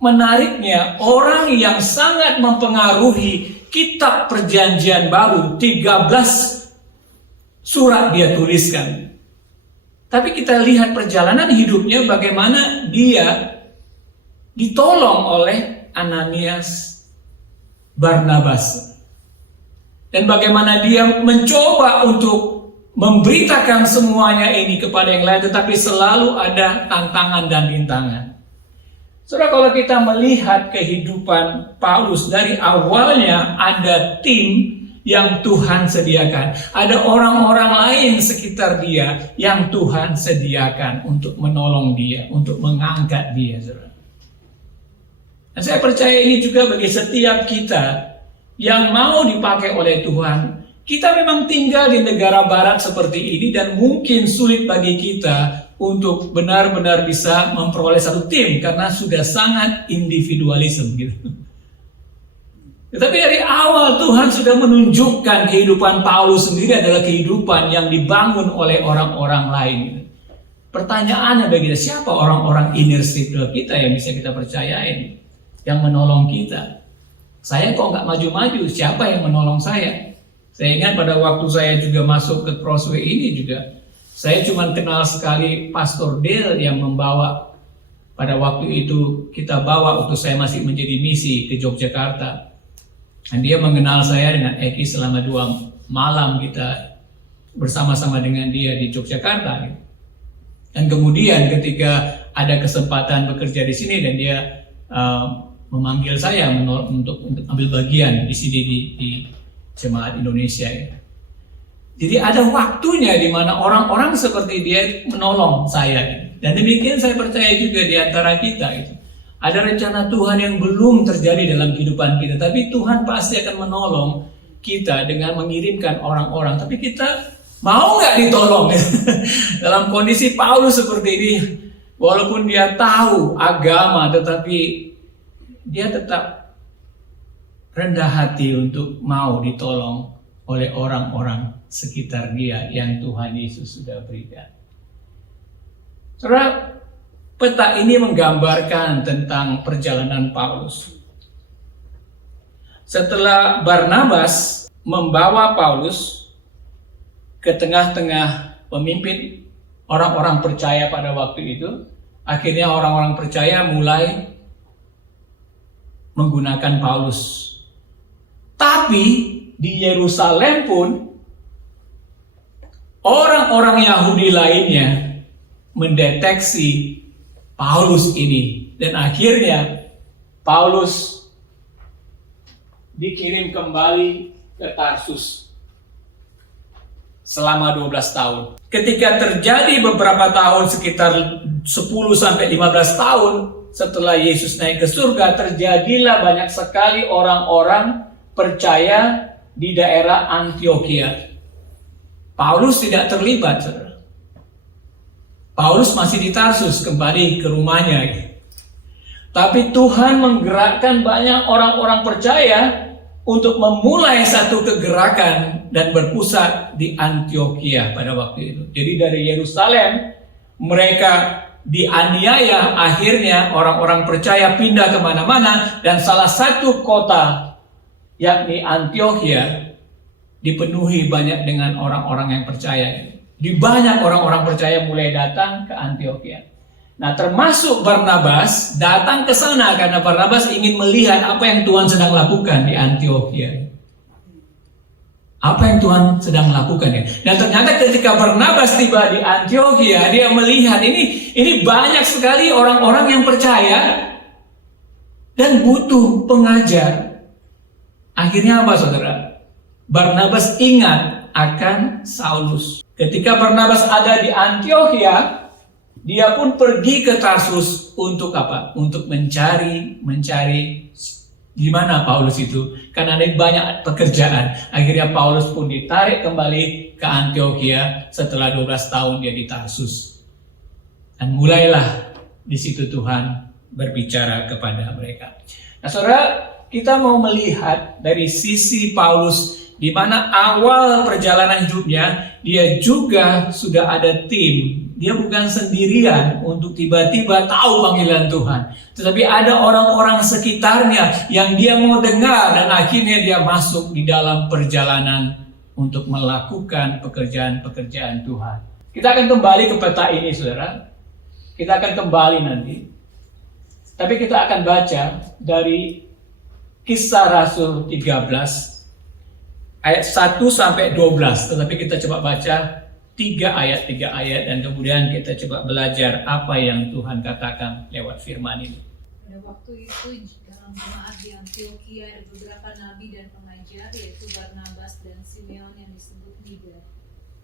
menariknya, orang yang sangat mempengaruhi kitab Perjanjian Baru, 13 surat dia tuliskan. Tapi kita lihat perjalanan hidupnya, bagaimana dia ditolong oleh Ananias, Barnabas. Dan bagaimana dia mencoba untuk memberitakan semuanya ini kepada yang lain, tetapi selalu ada tantangan dan rintangan. Saudara, kalau kita melihat kehidupan Paulus, dari awalnya ada tim yang Tuhan sediakan. Ada orang-orang lain sekitar dia yang Tuhan sediakan untuk menolong dia, untuk mengangkat dia, saudara. Dan saya percaya ini juga bagi setiap kita yang mau dipakai oleh Tuhan. Kita memang tinggal di negara barat seperti ini dan mungkin sulit bagi kita untuk benar-benar bisa memperoleh satu tim karena sudah sangat individualisme gitu. Tetapi dari awal Tuhan sudah menunjukkan kehidupan Paulus sendiri adalah kehidupan yang dibangun oleh orang-orang lain. Pertanyaannya bagi kita, siapa orang-orang inner circle kita yang bisa kita percayain, yang menolong kita? Saya kok nggak maju-maju, siapa yang menolong saya? Saya ingat pada waktu saya juga masuk ke Crossway ini juga, saya cuma kenal sekali Pastor Dale yang membawa, pada waktu itu kita bawa waktu saya masih menjadi misi ke Yogyakarta. Dan dia mengenal saya dengan Eki selama 2 malam kita bersama-sama dengan dia di Yogyakarta. Dan kemudian ketika ada kesempatan bekerja di sini dan dia memanggil saya untuk ambil bagian di sini di Jemaat Indonesia ya. Jadi ada waktunya di mana orang-orang seperti dia menolong saya. Dan demikian saya percaya juga di antara kita itu. Ada rencana Tuhan yang belum terjadi dalam kehidupan kita, tapi Tuhan pasti akan menolong kita dengan mengirimkan orang-orang. Tapi kita mau nggak ditolong? Dalam kondisi Paulus seperti ini, walaupun dia tahu agama, tetapi dia tetap rendah hati untuk mau ditolong oleh orang-orang sekitar dia yang Tuhan Yesus sudah berikan. Saudara, peta ini menggambarkan tentang perjalanan Paulus. Setelah Barnabas membawa Paulus ke tengah-tengah pemimpin orang-orang percaya pada waktu itu, akhirnya orang-orang percaya mulai menggunakan Paulus. Tapi di Yerusalem pun orang-orang Yahudi lainnya mendeteksi Paulus ini, dan akhirnya Paulus dikirim kembali ke Tarsus selama 12 tahun. Ketika terjadi beberapa tahun, sekitar 10 sampai 15 tahun setelah Yesus naik ke surga, terjadilah banyak sekali orang-orang percaya di daerah Antioquia. Paulus tidak terlibat, saudara. Paulus masih di Tarsus, kembali ke rumahnya. Tapi Tuhan menggerakkan banyak orang-orang percaya untuk memulai satu kegerakan dan berpusat di Antioquia pada waktu itu. Jadi dari Yerusalem mereka dianiaya, akhirnya orang-orang percaya pindah kemana-mana, dan salah satu kota yakni Antioquia dipenuhi banyak dengan orang-orang yang percaya. Di banyak orang-orang percaya mulai datang ke Antioquia. Nah, termasuk Barnabas datang ke sana karena Barnabas ingin melihat apa yang Tuhan sedang lakukan di Antioquia. Apa yang Tuhan sedang lakukan ya. Dan ternyata ketika Barnabas tiba di Antioquia, dia melihat ini banyak sekali orang-orang yang percaya dan butuh pengajar. Akhirnya apa, saudara? Barnabas ingat akan Saulus. Ketika Barnabas ada di Antioquia, dia pun pergi ke Tarsus untuk apa? Untuk mencari di mana Paulus itu. Karena ada banyak pekerjaan. Akhirnya Paulus pun ditarik kembali ke Antioquia setelah 12 tahun dia di Tarsus. Dan mulailah di situ Tuhan berbicara kepada mereka. Nah, saudara, kita mau melihat dari sisi Paulus di mana awal perjalanan hidupnya dia juga sudah ada tim. Dia bukan sendirian untuk tiba-tiba tahu panggilan Tuhan, tetapi ada orang-orang sekitarnya yang dia mau dengar, dan akhirnya dia masuk di dalam perjalanan untuk melakukan pekerjaan-pekerjaan Tuhan. Kita akan kembali ke peta ini, saudara. Kita akan kembali nanti. Tapi kita akan baca dari Kisah Rasul 13 ayat 1 sampai 12. Tetapi kita coba baca 3 ayat, dan kemudian kita coba belajar apa yang Tuhan katakan lewat firman ini. Pada waktu itu dalam jemaat di Antioquia ada beberapa nabi dan pengajar, yaitu Barnabas dan Simeon yang disebut Niger,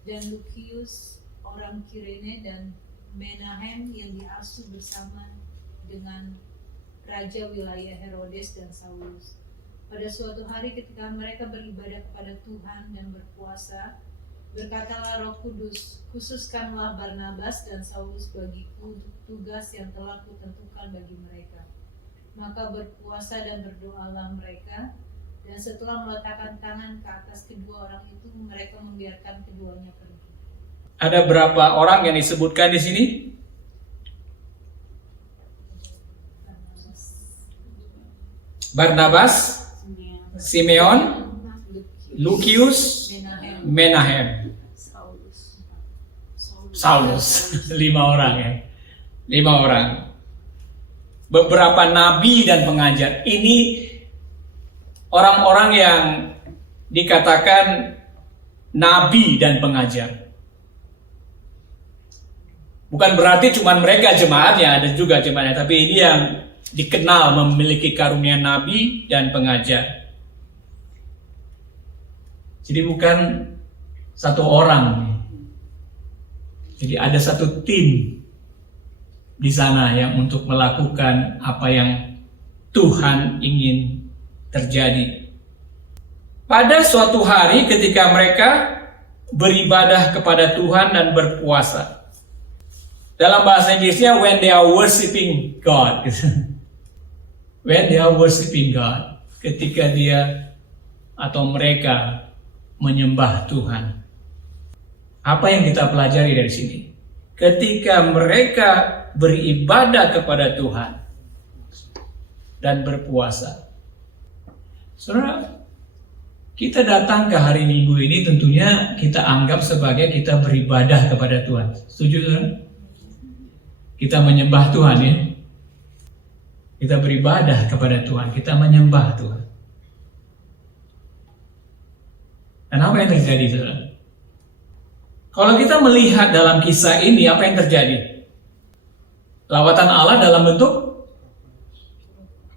dan Lukius orang Kirene, dan Menahem yang diasuh bersama dengan raja wilayah Herodes dan Saulus. Pada suatu hari ketika mereka beribadah kepada Tuhan dan berpuasa, berkatalah Roh Kudus, khususkanlah Barnabas dan Saulus bagiku untuk tugas yang telah kutentukan bagi mereka. Maka berpuasa dan berdoalah mereka, dan setelah meletakkan tangan ke atas kedua orang itu, mereka membiarkan keduanya pergi. Ada berapa orang yang disebutkan di sini? Barnabas, Simeon, Lukius, Menahem, Saulus. 5 orang ya. 5 orang. Beberapa nabi dan pengajar. Ini orang-orang yang dikatakan nabi dan pengajar. Bukan berarti cuma mereka jemaatnya, ada juga jemaatnya, tapi ini yang dikenal memiliki karunia nabi dan pengajar. Jadi bukan satu orang. Jadi ada satu tim di sana yang untuk melakukan apa yang Tuhan ingin terjadi. Pada suatu hari ketika mereka beribadah kepada Tuhan dan berpuasa. Dalam bahasa Inggrisnya when they are worshiping God. When they are worshiping God. Ketika dia atau mereka menyembah Tuhan. Apa yang kita pelajari dari sini? Ketika mereka beribadah kepada Tuhan dan berpuasa. Saudara, kita datang ke hari Minggu ini tentunya kita anggap sebagai kita beribadah kepada Tuhan. Setuju, saudara? Kita menyembah Tuhan ya. Kita beribadah kepada Tuhan, kita menyembah Tuhan. Dan apa yang terjadi, saudara? Kalau kita melihat dalam kisah ini, apa yang terjadi? Lawatan Allah dalam bentuk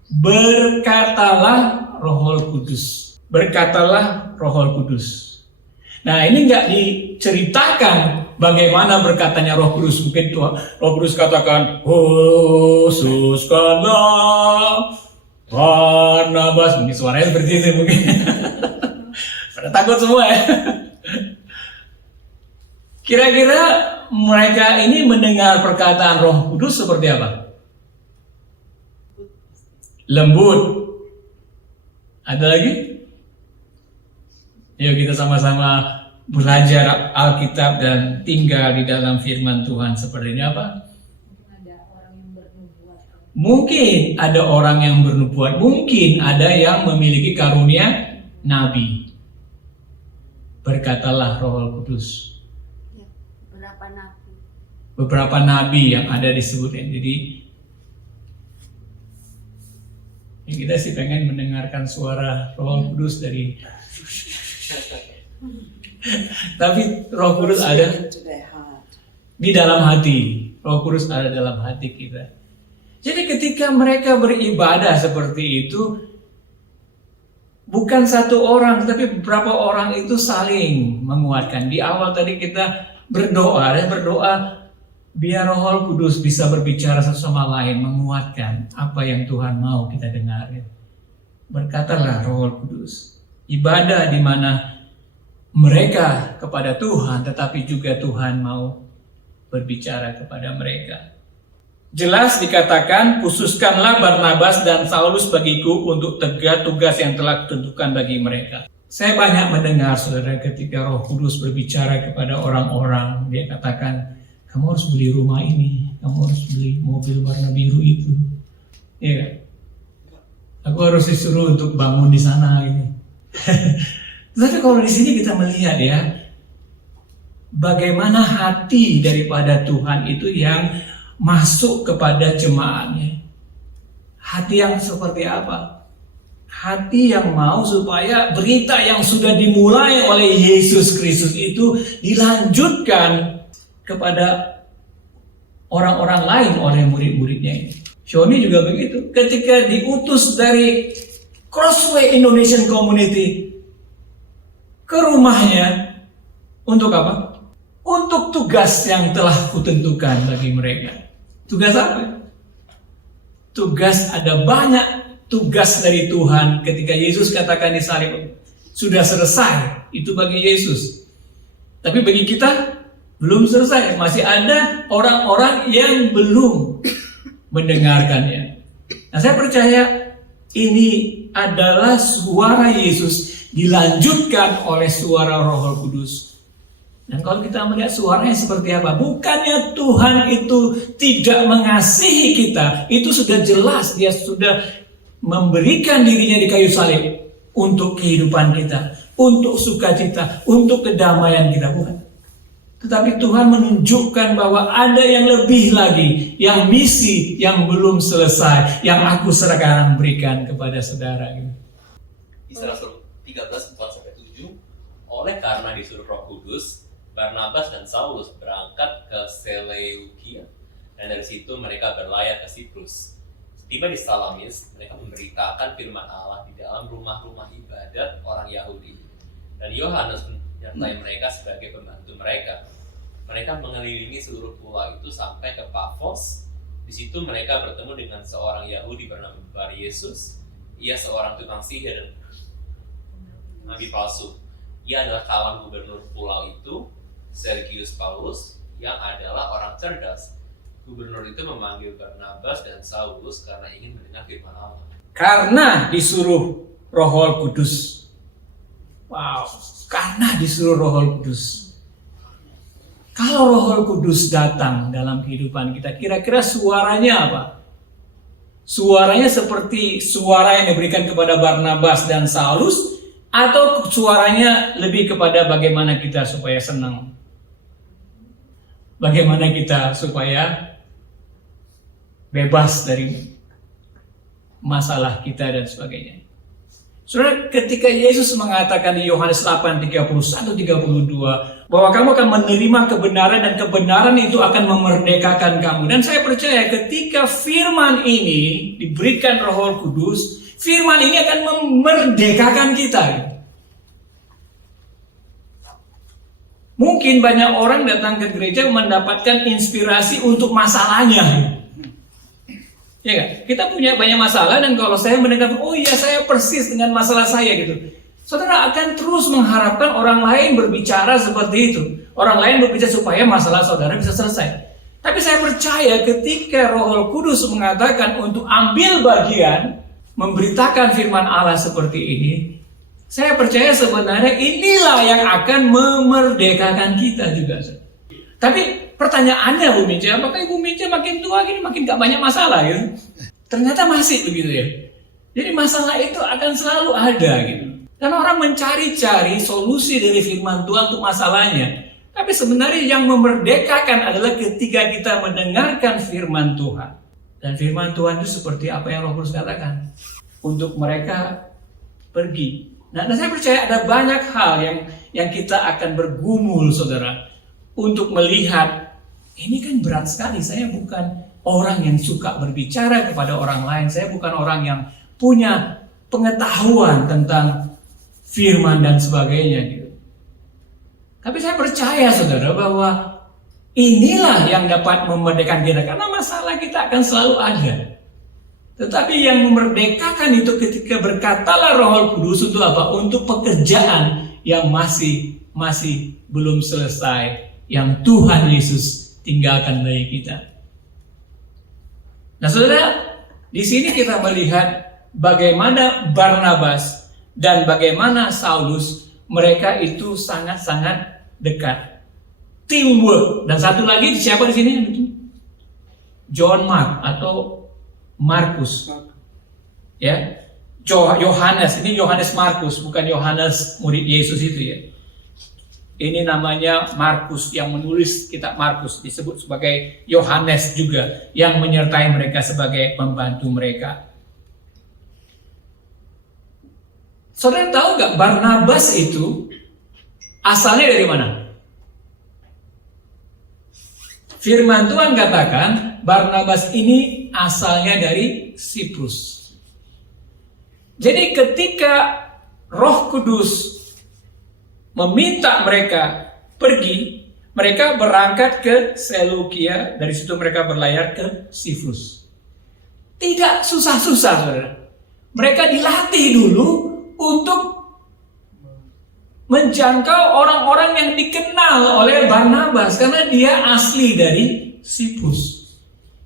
berkatalah Roh Kudus. Berkatalah Roh Kudus. Nah, ini nggak diceritakan bagaimana berkatanya Roh Kudus. Mungkin Tuhan, Roh Kudus katakan, khususkanlah Barnabas. Mungkin suaranya seperti itu mungkin. Pada takut semua ya. Kira-kira mereka ini mendengar perkataan Roh Kudus seperti apa? Lembut. Ada lagi? Yuk kita sama-sama belajar Alkitab dan tinggal di dalam firman Tuhan seperti ini apa? Mungkin ada orang yang bernubuat. Mungkin ada yang memiliki karunia nabi. Berkatalah Roh Kudus. Beberapa nabi yang ada disebutkan. Jadi kita sih pengen mendengarkan suara Roh Kudus dari tapi Roh Kudus ada di dalam hati. Roh Kudus ada dalam hati kita. Jadi ketika mereka beribadah seperti itu, bukan satu orang, tapi beberapa orang itu saling menguatkan. Di awal tadi kita berdoa biar Roh Kudus bisa berbicara satu sama lain, menguatkan apa yang Tuhan mau kita dengar. Berkatalah Roh Kudus. Ibadah di mana mereka kepada Tuhan, tetapi juga Tuhan mau berbicara kepada mereka. Jelas dikatakan, khususkanlah Barnabas dan Saulus bagiku untuk tugas yang telah ditentukan bagi mereka. Saya banyak mendengar, saudara, ketika Roh Kudus berbicara kepada orang-orang, dia katakan, kamu harus beli rumah ini, kamu harus beli mobil warna biru itu. Ya, aku harus disuruh untuk bangun di sana ini. Tapi kalau di sini kita melihat ya, bagaimana hati daripada Tuhan itu yang masuk kepada jemaatnya. Hati yang seperti apa? Hati yang mau supaya berita yang sudah dimulai oleh Yesus Kristus itu dilanjutkan kepada orang-orang lain, oleh murid-muridnya ini. Shoni juga begitu. Ketika diutus dari Crossway Indonesian Community ke rumahnya, untuk apa? Untuk tugas yang telah kutentukan bagi mereka. Tugas apa? Tugas, ada banyak tugas dari Tuhan. Ketika Yesus katakan di salib, sudah selesai, itu bagi Yesus. Tapi bagi kita belum selesai, masih ada orang-orang yang belum mendengarkannya. Nah, saya percaya ini adalah suara Yesus dilanjutkan oleh suara Roh Kudus. Dan kalau kita melihat suaranya seperti apa, bukannya Tuhan itu tidak mengasihi kita, itu sudah jelas. Dia sudah memberikan dirinya di kayu salib untuk kehidupan kita, untuk sukacita, untuk kedamaian kita, bukan? Tetapi Tuhan menunjukkan bahwa ada yang lebih lagi, yang misi yang belum selesai, yang aku sekarang berikan kepada saudara. Kisah Rasul 13:4-7, oleh karena disuruh Roh Kudus, Barnabas dan Saulus berangkat ke Seleukia, dan dari situ mereka berlayar ke Siprus. Tiba di Salamis, mereka memberitakan firman Allah di dalam rumah-rumah ibadat orang Yahudi. Dan Yohanes menyertai mereka sebagai pembantu mereka. Mereka mengelilingi seluruh pulau itu sampai ke Pafos. Di situ mereka bertemu dengan seorang Yahudi bernama Bar Yesus. Ia seorang tukang sihir dan nabi palsu. Ia adalah kawan gubernur pulau itu, Sergius Paulus, yang adalah orang cerdas. Gubernur itu memanggil Barnabas dan Saulus karena ingin mendengar firman Allah. Karena disuruh Roh Kudus. Wow, karena disuruh Roh Kudus. Kalau Roh Kudus datang dalam kehidupan kita, kira-kira suaranya apa? Suaranya seperti suara yang diberikan kepada Barnabas dan Saulus, atau suaranya lebih kepada bagaimana kita supaya senang? Bagaimana kita supaya bebas dari masalah kita dan sebagainya. Saudara, ketika Yesus mengatakan di Yohanes 8:31-32 bahwa kamu akan menerima kebenaran dan kebenaran itu akan memerdekakan kamu. Dan saya percaya ketika firman ini diberikan Roh Kudus, firman ini akan memerdekakan kita. Mungkin banyak orang datang ke gereja mendapatkan inspirasi untuk masalahnya. Ya kan? Kita punya banyak masalah, dan kalau saya mendengar, oh iya saya persis dengan masalah saya gitu. Saudara akan terus mengharapkan orang lain berbicara seperti itu. Orang lain berbicara supaya masalah saudara bisa selesai. Tapi saya percaya ketika Roh Kudus mengatakan untuk ambil bagian, memberitakan firman Allah seperti ini, saya percaya sebenarnya inilah yang akan memerdekakan kita juga. Tapi pertanyaannya Bu Mince, apakah Ibu Mince makin tua gini makin gak banyak masalah gitu? Ternyata masih begitu ya. Jadi masalah itu akan selalu ada gitu. Dan orang mencari-cari solusi dari firman Tuhan untuk masalahnya. Tapi sebenarnya yang memerdekakan adalah ketika kita mendengarkan firman Tuhan. Dan firman Tuhan itu seperti apa yang Roh Kudus katakan. Untuk mereka pergi. Nah, dan saya percaya ada banyak hal yang kita akan bergumul, saudara. Untuk melihat, ini kan berat sekali. Saya bukan orang yang suka berbicara kepada orang lain. Saya bukan orang yang punya pengetahuan tentang firman dan sebagainya gitu. Tapi saya percaya saudara bahwa inilah yang dapat memerdekakan kita, karena masalah kita akan selalu ada. Tetapi yang memerdekakan itu ketika berkatalah Roh Kudus untuk apa? Untuk pekerjaan yang masih belum selesai, yang Tuhan Yesus tinggalkan bagi kita. Nah saudara, di sini kita melihat bagaimana Barnabas dan bagaimana Saulus, mereka itu sangat-sangat dekat. Teamwork. Dan satu lagi siapa di sini? John Mark atau Markus. Ya. Yohanes, ini Yohanes Markus, bukan Yohanes murid Yesus itu ya. Ini namanya Markus yang menulis kitab Markus, disebut sebagai Yohanes juga, yang menyertai mereka sebagai pembantu mereka. Saudara tahu nggak Barnabas itu asalnya dari mana? Firman Tuhan katakan Barnabas ini asalnya dari Siprus. Jadi ketika Roh Kudus meminta mereka pergi, mereka berangkat ke Seleukia, dari situ mereka berlayar ke Siprus. Tidak susah-susah, saudara. Mereka dilatih dulu untuk menjangkau orang-orang yang dikenal oleh Barnabas, karena dia asli dari Siprus.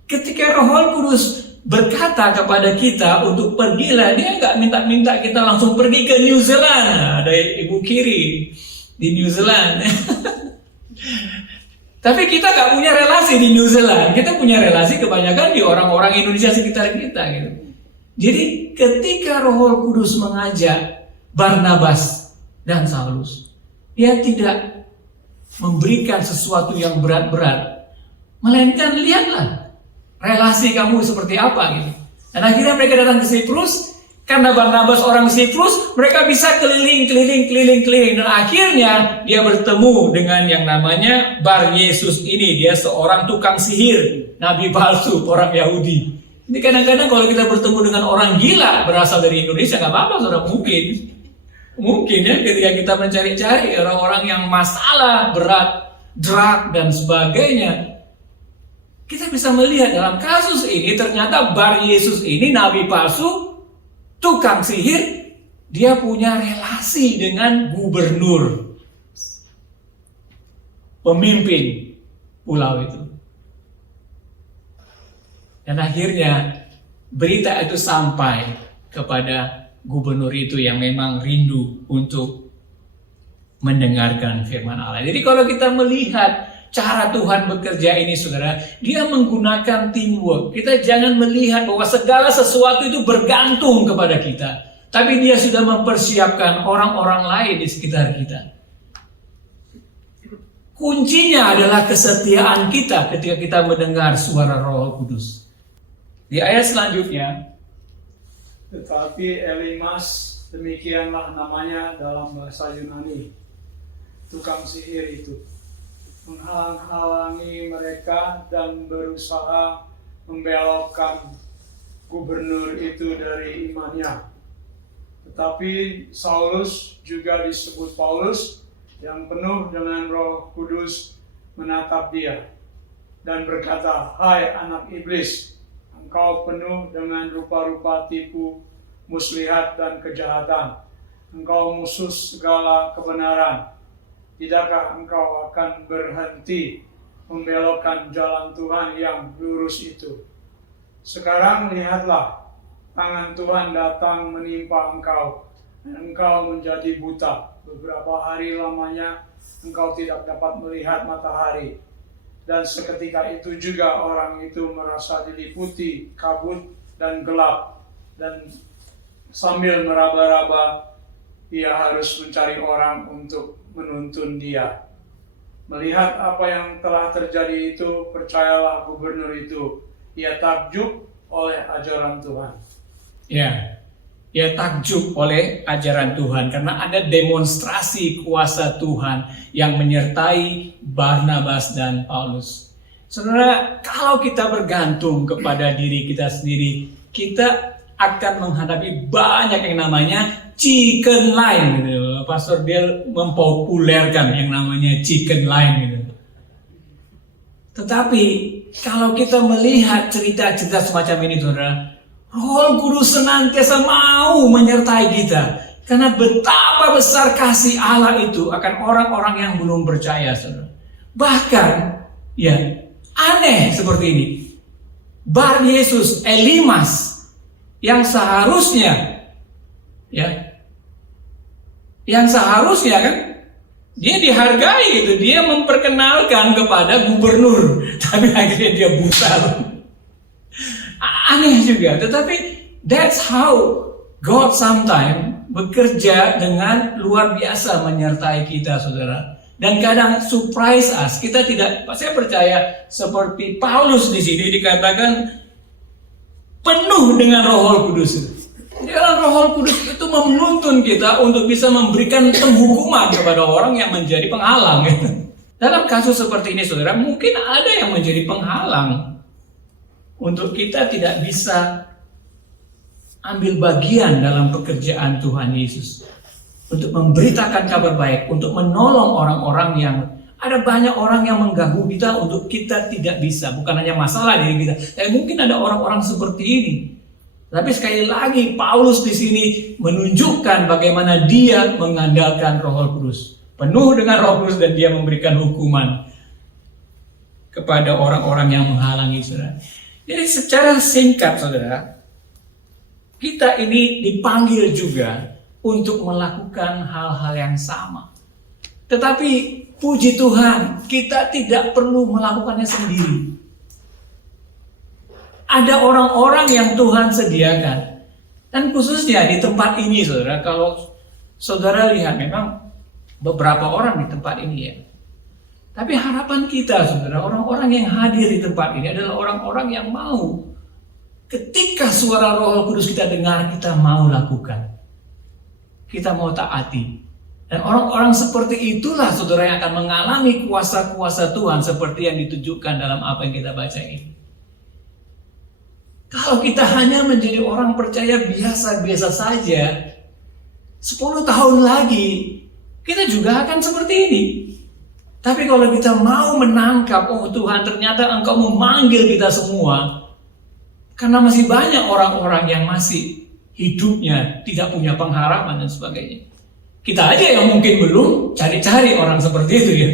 Ketika Roh Kudus berkata kepada kita untuk pergilah, dia nggak minta-minta kita langsung pergi ke New Zealand. Ada ibu kiri di New Zealand. Tapi kita nggak punya relasi di New Zealand. Kita punya relasi kebanyakan di orang-orang Indonesia sekitar kita gitu. Jadi ketika Roh Kudus mengajak Barnabas dan Saulus, dia tidak memberikan sesuatu yang berat-berat, melainkan lihatlah relasi kamu seperti apa gitu. Dan akhirnya mereka datang ke Siprus. Karena Barnabas orang Siprus, mereka bisa keliling. Dan akhirnya dia bertemu dengan yang namanya Bar Yesus ini. Dia seorang tukang sihir, nabi palsu, orang Yahudi. Ini kadang-kadang kalau kita bertemu dengan orang gila berasal dari Indonesia, nggak apa-apa, saudara. Mungkin ya ketika kita mencari-cari orang-orang yang masalah berat, drug dan sebagainya, kita bisa melihat dalam kasus ini ternyata Bar Yesus ini nabi palsu, tukang sihir, dia punya relasi dengan gubernur, pemimpin pulau itu. Dan akhirnya berita itu sampai kepada gubernur itu yang memang rindu untuk mendengarkan firman Allah. Jadi kalau kita melihat cara Tuhan bekerja ini, saudara, dia menggunakan teamwork. Kita jangan melihat bahwa segala sesuatu itu bergantung kepada kita, tapi dia sudah mempersiapkan orang-orang lain di sekitar kita. Kuncinya adalah kesetiaan kita ketika kita mendengar suara Roh Kudus. Di ayat selanjutnya, tetapi Elimas, demikianlah namanya dalam bahasa Yunani, tukang sihir itu, menghalang-halangi mereka dan berusaha membelokkan gubernur itu dari imannya. Tetapi Saulus, juga disebut Paulus, yang penuh dengan Roh Kudus, menatap dia dan berkata, "Hai anak iblis, engkau penuh dengan rupa-rupa tipu, muslihat dan kejahatan. Engkau musuh segala kebenaran. Tidakkah engkau akan berhenti membelokkan jalan Tuhan yang lurus itu? Sekarang lihatlah, tangan Tuhan datang menimpa engkau, dan engkau menjadi buta. Beberapa hari lamanya engkau tidak dapat melihat matahari." Dan seketika itu juga orang itu merasa diliputi kabut dan gelap, dan sambil meraba-raba ia harus mencari orang untuk menuntun dia. Melihat apa yang telah terjadi itu, percayalah gubernur itu, ia takjub oleh ajaran Tuhan. ya, ia takjub oleh ajaran Tuhan karena ada demonstrasi kuasa Tuhan yang menyertai Barnabas dan Paulus. Saudara, kalau kita bergantung kepada diri kita sendiri, kita akan menghadapi banyak yang namanya chicken line gitu. Pastor dia mempopulerkan yang namanya chicken line gitu. Tetapi kalau kita melihat cerita-cerita semacam ini, saudara, Roh Kudus senantiasa mau menyertai kita. Karena betapa besar kasih Allah itu akan orang-orang yang belum percaya, saudara. Bahkan, ya, aneh seperti ini. Bar Yesus, Elimas, yang seharusnya, ya, Yang seharusnya kan dia dihargai gitu, dia memperkenalkan kepada gubernur, tapi akhirnya dia buta. Aneh juga, tetapi that's how God sometimes bekerja dengan luar biasa menyertai kita, saudara. Dan kadang surprise us. Kita tidak, saya percaya seperti Paulus di sini dikatakan penuh dengan Roh Kudus. Dalam Roh Kudus itu menuntun kita untuk bisa memberikan penghukuman kepada orang yang menjadi penghalang. Dalam kasus seperti ini, saudara, mungkin ada yang menjadi penghalang untuk kita tidak bisa ambil bagian dalam pekerjaan Tuhan Yesus. Untuk memberitakan kabar baik, untuk menolong orang-orang yang, ada banyak orang yang mengganggu kita untuk kita tidak bisa. Bukan hanya masalah diri kita, tapi mungkin ada orang-orang seperti ini. Tapi sekali lagi Paulus di sini menunjukkan bagaimana dia mengandalkan Roh Kudus, penuh dengan Roh Kudus, dan dia memberikan hukuman kepada orang-orang yang menghalangi, saudara. Jadi secara singkat, saudara, kita ini dipanggil juga untuk melakukan hal-hal yang sama. Tetapi puji Tuhan, kita tidak perlu melakukannya sendiri. Ada orang-orang yang Tuhan sediakan. Dan khususnya di tempat ini, saudara, kalau saudara lihat memang beberapa orang di tempat ini ya. Tapi harapan kita, saudara, orang-orang yang hadir di tempat ini adalah orang-orang yang mau. Ketika suara Roh Kudus kita dengar, kita mau lakukan. Kita mau taati. Dan orang-orang seperti itulah, saudara, yang akan mengalami kuasa-kuasa Tuhan seperti yang ditunjukkan dalam apa yang kita baca ini. Kalau kita hanya menjadi orang percaya biasa-biasa saja, 10 tahun lagi kita juga akan seperti ini. Tapi kalau kita mau menangkap, oh Tuhan, ternyata Engkau memanggil kita semua, karena masih banyak orang-orang yang masih hidupnya tidak punya pengharapan dan sebagainya. Kita aja yang mungkin belum cari-cari orang seperti itu ya.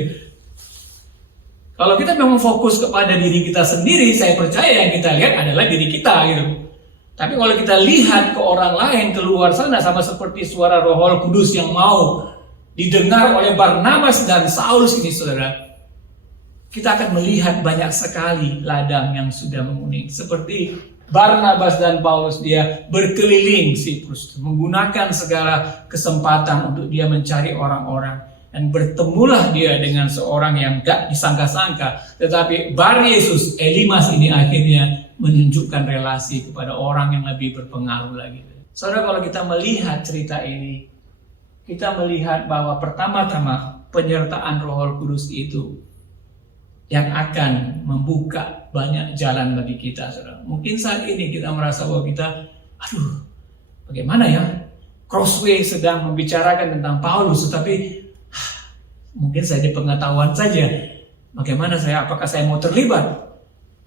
Kalau kita memang fokus kepada diri kita sendiri, saya percaya yang kita lihat adalah diri kita gitu. Tapi kalau kita lihat ke orang lain, keluar sana, sama seperti suara Roh Kudus yang mau didengar oleh Barnabas dan Saulus ini, saudara, kita akan melihat banyak sekali ladang yang sudah menguning. Seperti Barnabas dan Paulus, dia berkeliling Siprus, menggunakan segala kesempatan untuk dia mencari orang-orang. Dan bertemulah dia dengan seorang yang gak disangka-sangka. Tetapi Bar Yesus, Elimas ini akhirnya menunjukkan relasi kepada orang yang lebih berpengaruh lagi. Saudara, kalau kita melihat cerita ini, kita melihat bahwa pertama-tama penyertaan Roh Kudus itu yang akan membuka banyak jalan bagi kita, saudara. Mungkin saat ini kita merasa bahwa kita, bagaimana ya? Crossway sedang membicarakan tentang Paulus, tetapi mungkin saja pengetahuan saja. Bagaimana apakah saya mau terlibat?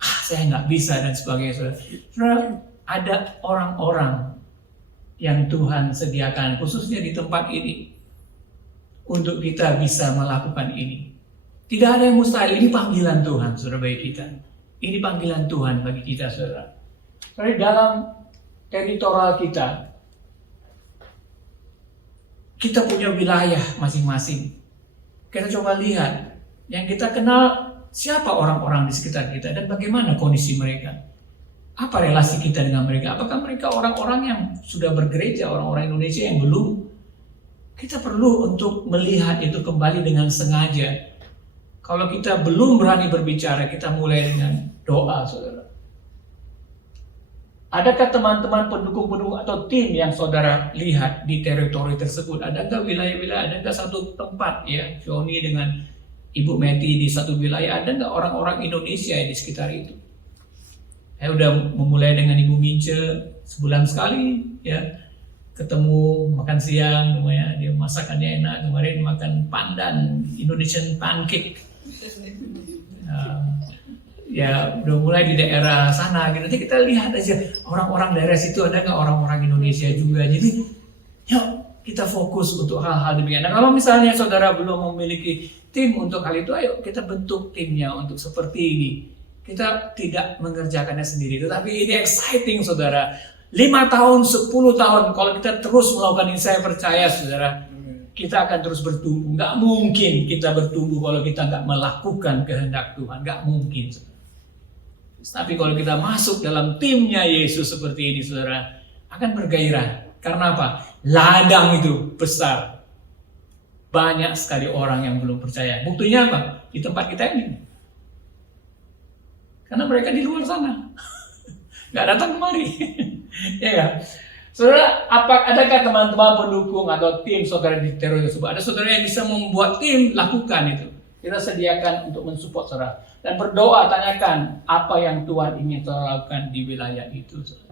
Saya nggak bisa dan sebagainya, saudara. Saudara, ada orang-orang yang Tuhan sediakan, khususnya di tempat ini, untuk kita bisa melakukan ini. Tidak ada yang mustahil. Ini panggilan Tuhan, saudara, bagi kita. Ini panggilan Tuhan bagi kita, saudara. Karena dalam teritorial kita punya wilayah masing-masing. Kita coba lihat, yang kita kenal siapa orang-orang di sekitar kita dan bagaimana kondisi mereka. Apa relasi kita dengan mereka? Apakah mereka orang-orang yang sudah bergereja, orang-orang Indonesia yang belum? Kita perlu untuk melihat itu kembali dengan sengaja. Kalau kita belum berani berbicara, kita mulai dengan doa, saudara. Adakah teman-teman pendukung-pendukung atau tim yang saudara lihat di teritori tersebut? Adakah wilayah-wilayah, adakah satu tempat ya, Joni dengan Ibu Meti di satu wilayah, ada nggak orang-orang Indonesia di sekitar itu? Saya udah memulai dengan Ibu Mince sebulan sekali ya, ketemu makan siang, namanya dia masakannya enak. Kemarin makan pandan, Indonesian pancake. Ya udah mulai di daerah sana gitu. Nanti kita lihat aja orang-orang daerah situ ada nggak orang-orang Indonesia juga. Jadi yuk kita fokus untuk hal-hal demikian. Nah, kalau misalnya saudara belum memiliki tim untuk hal itu, ayo kita bentuk timnya untuk seperti ini. Kita tidak mengerjakannya sendiri, tetapi ini exciting, saudara. 5 tahun, 10 tahun, kalau kita terus melakukan ini, saya percaya, saudara, kita akan terus bertumbuh. Nggak mungkin kita bertumbuh kalau kita nggak melakukan kehendak Tuhan. Nggak mungkin. Tapi kalau kita masuk dalam timnya Yesus seperti ini, saudara, akan bergairah. Karena apa? Ladang itu besar. Banyak sekali orang yang belum percaya. Buktinya apa? Di tempat kita ini. Karena mereka di luar sana. Nggak datang kemari. Ya kan? Saudara, adakah teman-teman pendukung atau tim saudara di teroris? Ada saudara yang bisa membuat tim, lakukan itu. Kita sediakan untuk mensupport saudara. Dan berdoa, tanyakan apa yang Tuhan ingin saudara lakukan di wilayah itu. Saudara.